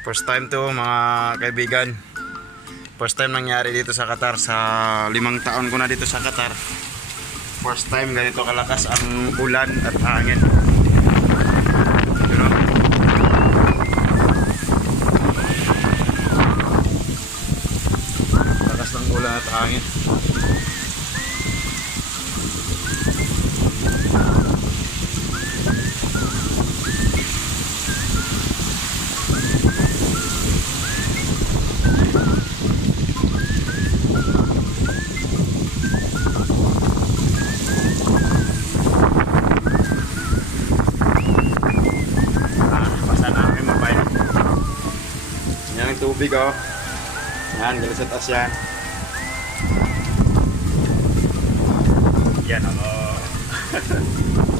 First time to mga kaibigan. First time nangyari dito sa Qatar. Sa 5 taon ko na dito sa Qatar. First time ganito kalakas ang ulan at hangin. You know? Lakas ng ulan at hangin. Yan ang tubig oh. Yan, galing sa taas yan. Yan oh.